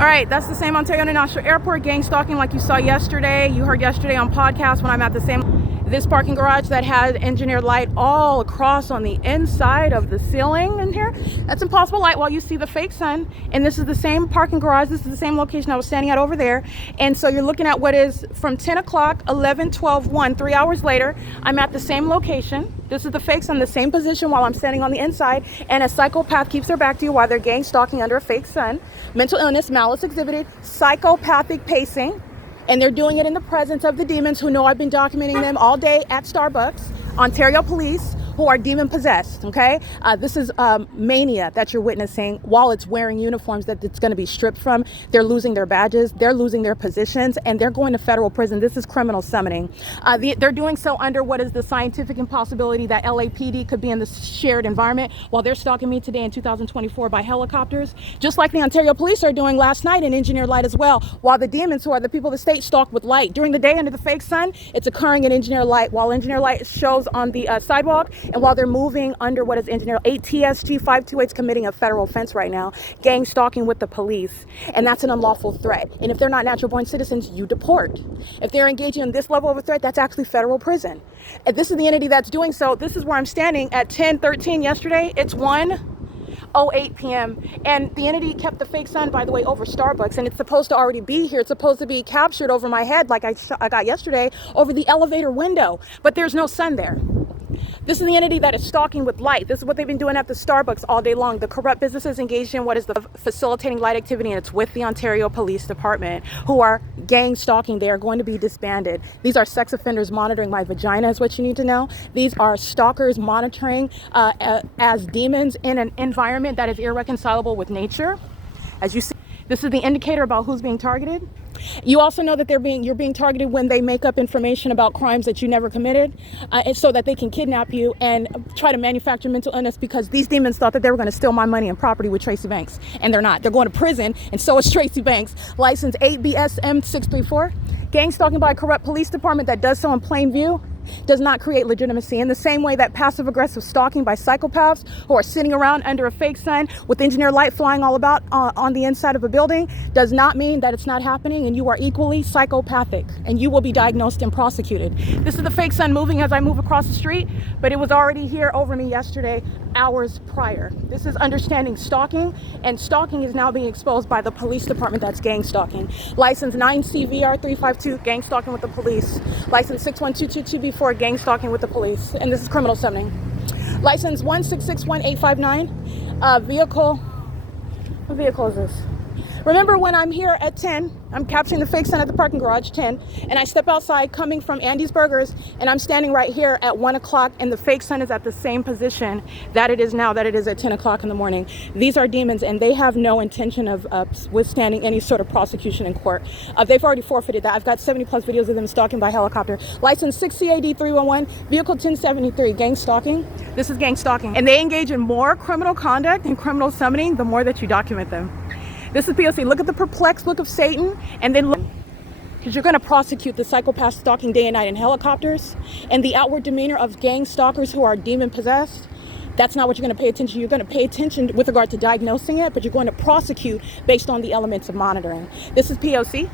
All right, that's the same Ontario International Airport gang stalking like you saw yesterday. You heard yesterday on podcast when I'm at the same this parking garage that had engineered light all across on the inside of the ceiling in here. That's impossible light while you see the fake sun. And this is the same parking garage. This is the same location I was standing at over there. And so you're looking at what is from 10 o'clock, 11, 12, 1, 3 hours later, I'm at the same location. This is the fake sun, the same position while I'm standing on the inside. And a psychopath keeps their back to you while they're gang stalking under a fake sun. Mental illness, malice exhibited, psychopathic pacing. And they're doing it in the presence of the demons who know I've been documenting them all day at Starbucks. Ontario police who are demon possessed, okay? This is mania that you're witnessing while it's wearing uniforms that it's gonna be stripped from. They're losing their badges, they're losing their positions, and they're going to federal prison. This is criminal summoning. They're doing so under what is the scientific impossibility that LAPD could be in this shared environment while they're stalking me today in 2024 by helicopters, just like the Ontario police are doing last night in engineered light as well, while the demons who are the people of the state stalk with light. During the day under the fake sun, it's occurring in engineered light while engineered light shows on the sidewalk, and while they're moving under what is engineered 8 TSG 528 is committing a federal offense right now, gang stalking with the police, and that's an unlawful threat. And if they're not natural born citizens, you deport. If they're engaging in this level of a threat, that's actually federal prison. And this is the entity that's doing so. This is where I'm standing at 10:13 yesterday. It's 1:08 p.m. and the entity kept the fake sun, by the way, over Starbucks, and it's supposed to already be here. It's supposed to be captured over my head like I got yesterday over the elevator window, but there's no sun there. This is the entity that is stalking with light. This is what they've been doing at the Starbucks all day long. The corrupt businesses engaged in what is the facilitating light activity, and it's with the Ontario Police Department who are gang stalking. They are going to be disbanded. These are sex offenders monitoring my vagina is what you need to know. These are stalkers monitoring as demons in an environment that is irreconcilable with nature. As you see, this is the indicator about who's being targeted. You also know that you're being targeted when they make up information about crimes that you never committed, and so that they can kidnap you and try to manufacture mental illness, because these demons thought that they were going to steal my money and property with Tracy Banks, and they're not. They're going to prison, and so is Tracy Banks. License 8BSM634. Gang stalking by a corrupt police department that does so in plain view does not create legitimacy. In the same way that passive-aggressive stalking by psychopaths who are sitting around under a fake sun with engineered light flying all about on the inside of a building does not mean that it's not happening, and you are equally psychopathic, and you will be diagnosed and prosecuted. This is the fake sun moving as I move across the street, but it was already here over me yesterday, hours prior. This is understanding stalking, and stalking is now being exposed by the police department that's gang stalking. License 9CVR352, gang stalking with the police. License 61222B4, gang stalking with the police, and this is criminal summoning. License 1661859. Vehicle. What vehicle is this? Remember when I'm here at 10, I'm capturing the fake sun at the parking garage, 10, and I step outside coming from Andy's Burgers, and I'm standing right here at 1 o'clock, and the fake sun is at the same position that it is now, that it is at 10 o'clock in the morning. These are demons, and they have no intention of withstanding any sort of prosecution in court. They've already forfeited that. I've got 70 plus videos of them stalking by helicopter. License 6CAD311, vehicle 1073, gang stalking. This is gang stalking, and they engage in more criminal conduct and criminal summoning the more that you document them. This is P.O.C. Look at the perplexed look of Satan, and then look, because you're going to prosecute the psychopath stalking day and night in helicopters, and the outward demeanor of gang stalkers who are demon possessed. That's not what you're going to pay attention to. You're going to pay attention with regard to diagnosing it, but you're going to prosecute based on the elements of monitoring. This is P.O.C.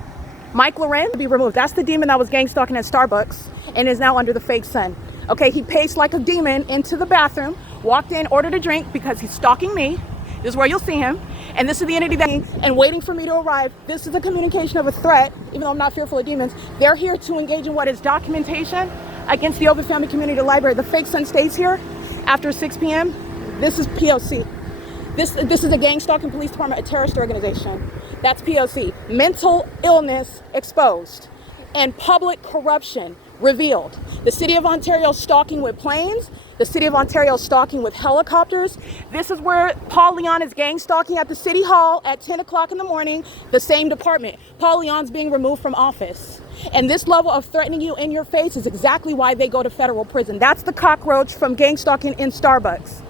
Mike LORENZ to be removed. That's the demon that was gang stalking at Starbucks and is now under the fake sun. Okay, he paced like a demon into the bathroom, walked in, ordered a drink because he's stalking me. This is where you'll see him. And this is the entity that, and waiting for me to arrive. This is a communication of a threat, even though I'm not fearful of demons. They're here to engage in what is documentation against the Open Family Community Library. The fake sun stays here after 6 p.m. This is P.O.C. This is a gang stalking police department, a terrorist organization. That's P.O.C. Mental illness exposed and public corruption revealed. The city of Ontario stalking with planes. The city of Ontario stalking with helicopters. This is where Paul Leon is gang stalking at the city hall at 10 o'clock in the morning, the same department. Paul Leon's being removed from office. And this level of threatening you in your face is exactly why they go to federal prison. That's the cockroach from gang stalking in Starbucks.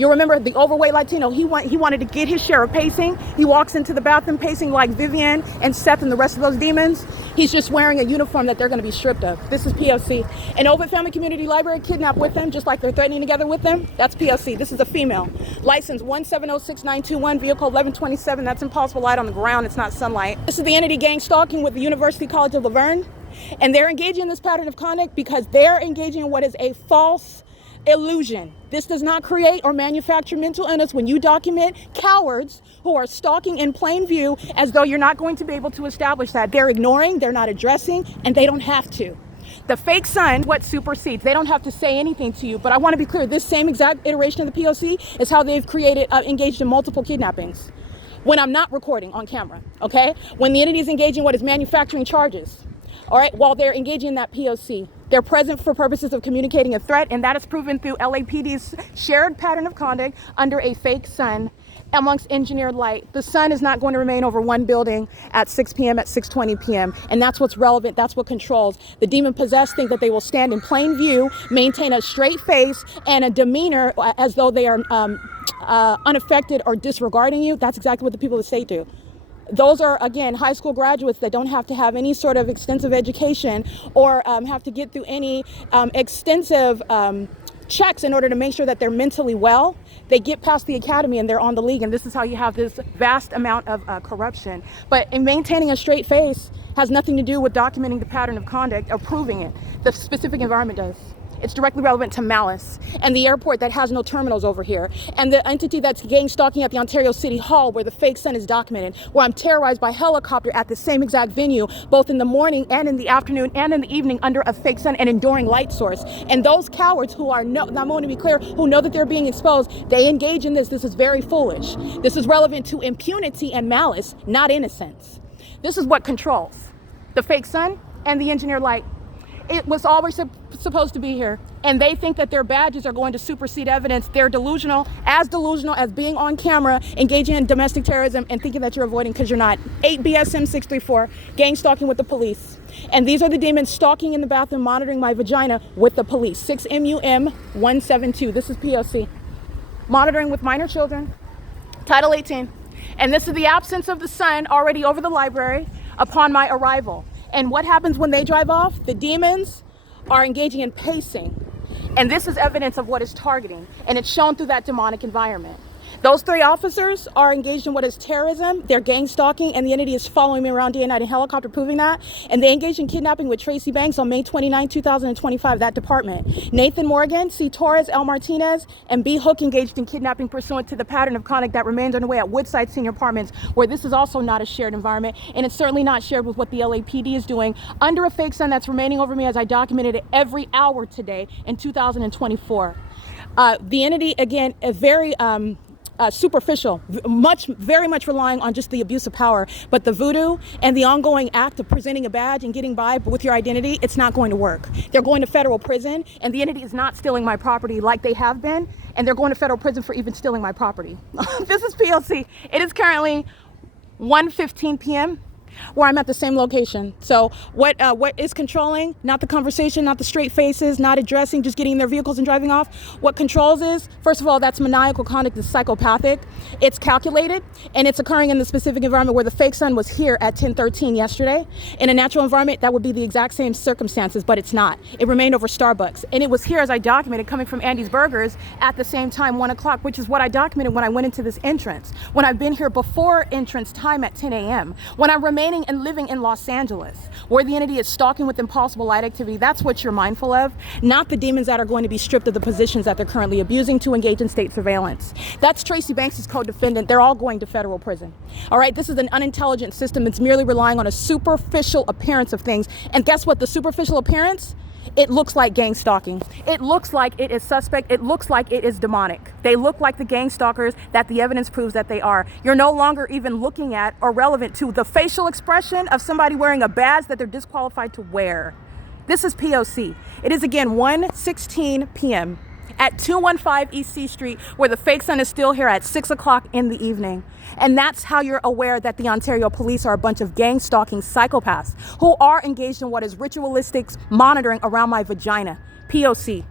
You remember the overweight Latino, he wanted to get his share of pacing. He walks into the bathroom pacing like Vivian and Seth and the rest of those demons. He's just wearing a uniform that they're going to be stripped of. This is P.O.C. An Ovid Family Community Library kidnapped with them, just like they're threatening together with them. That's P.O.C. This is a female. License 1706921, vehicle 1127. That's impossible light on the ground. It's not sunlight. This is the entity gang stalking with the University College of Laverne. And they're engaging in this pattern of conduct because they're engaging in what is a false illusion. This does not create or manufacture mental illness when you document cowards who are stalking in plain view as though you're not going to be able to establish that. They're ignoring, they're not addressing, and they don't have to. The fake son, what supersedes. They don't have to say anything to you, but I want to be clear, this same exact iteration of the P.O.C. is how they've engaged in multiple kidnappings. When I'm not recording on camera, okay? When the entity is engaging what is manufacturing charges, all right, while they're engaging in that P.O.C. They're present for purposes of communicating a threat, and that is proven through LAPD's shared pattern of conduct under a fake sun amongst engineered light. The sun is not going to remain over one building at 6 p.m. at 6:20 p.m. And that's what's relevant. That's what controls. The demon possessed think that they will stand in plain view, maintain a straight face and a demeanor as though they are unaffected or disregarding you. That's exactly what the people of the state do. Those are, again, high school graduates that don't have to have any sort of extensive education or have to get through any extensive checks in order to make sure that they're mentally well. They get past the academy and they're on the league, and this is how you have this vast amount of corruption. But in maintaining a straight face has nothing to do with documenting the pattern of conduct or proving it. The specific environment does. It's directly relevant to malice and the airport that has no terminals over here, and the entity that's gang stalking at the Ontario City Hall where the fake sun is documented, where I'm terrorized by helicopter at the same exact venue, both in the morning and in the afternoon and in the evening under a fake sun and enduring light source. And those cowards who are, I'm going to be clear, who know that they're being exposed, they engage in this. This is very foolish. This is relevant to impunity and malice, not innocence. This is what controls the fake sun and the engineered light. It was always supposed to be here, and they think that their badges are going to supersede evidence. They're delusional as being on camera, engaging in domestic terrorism and thinking that you're avoiding because you're not. 8 BSM 634, gang stalking with the police. And these are the demons stalking in the bathroom, monitoring my vagina with the police. 6 MUM 172. This is P.O.C. Monitoring with minor children. Title 18. And this is the absence of the sun already over the library upon my arrival. And what happens when they drive off? The demons are engaging in pacing. And this is evidence of what is targeting. And it's shown through that demonic environment. Those 3 officers are engaged in what is terrorism. They're gang stalking, and the entity is following me around day and night in helicopter, proving that. And they engaged in kidnapping with Tracy Banks on May 29, 2025, that department. Nathan Morgan, C. Torres, L. Martinez, and B. Hook engaged in kidnapping pursuant to the pattern of conduct that remains underway at Woodside Senior Apartments, where this is also not a shared environment, and it's certainly not shared with what the LAPD is doing under a fake sun that's remaining over me as I documented it every hour today in 2024. The entity, again, is very superficial, very much relying on just the abuse of power, but the voodoo and the ongoing act of presenting a badge and getting by with your identity, it's not going to work. They're going to federal prison, and the entity is not stealing my property like they have been, and they're going to federal prison for even stealing my property. This is P.O.C. It is currently 1:15 p.m. where I'm at the same location. So what is controlling? Not the conversation, not the straight faces, not addressing, just getting in their vehicles and driving off. What controls is, first of all, that's maniacal conduct, is psychopathic. It's calculated, and it's occurring in the specific environment where the fake sun was here at 10:13 yesterday. In a natural environment, that would be the exact same circumstances, but it's not. It remained over Starbucks, and it was here, as I documented, coming from Andy's Burgers at the same time, 1 o'clock, which is what I documented when I went into this entrance, when I've been here before entrance time at 10 a.m., when I'm remaining and living in Los Angeles, where the entity is stalking with impossible light activity. That's what you're mindful of, not the demons that are going to be stripped of the positions that they're currently abusing to engage in state surveillance. That's Tracy Banks' co-defendant. They're all going to federal prison. All right, this is an unintelligent system that's merely relying on a superficial appearance of things. And guess what? The superficial appearance, it looks like gang stalking. It looks like it is suspect. It looks like it is demonic. They look like the gang stalkers that the evidence proves that they are. You're no longer even looking at or relevant to the facial expression of somebody wearing a badge that they're disqualified to wear. This is P.O.C. It is, again, 1:16 p.m. at 215 East C Street, where the fake sun is still here at 6 o'clock in the evening. And that's how you're aware that the Ontario police are a bunch of gang stalking psychopaths who are engaged in what is ritualistic monitoring around my vagina. P.O.C.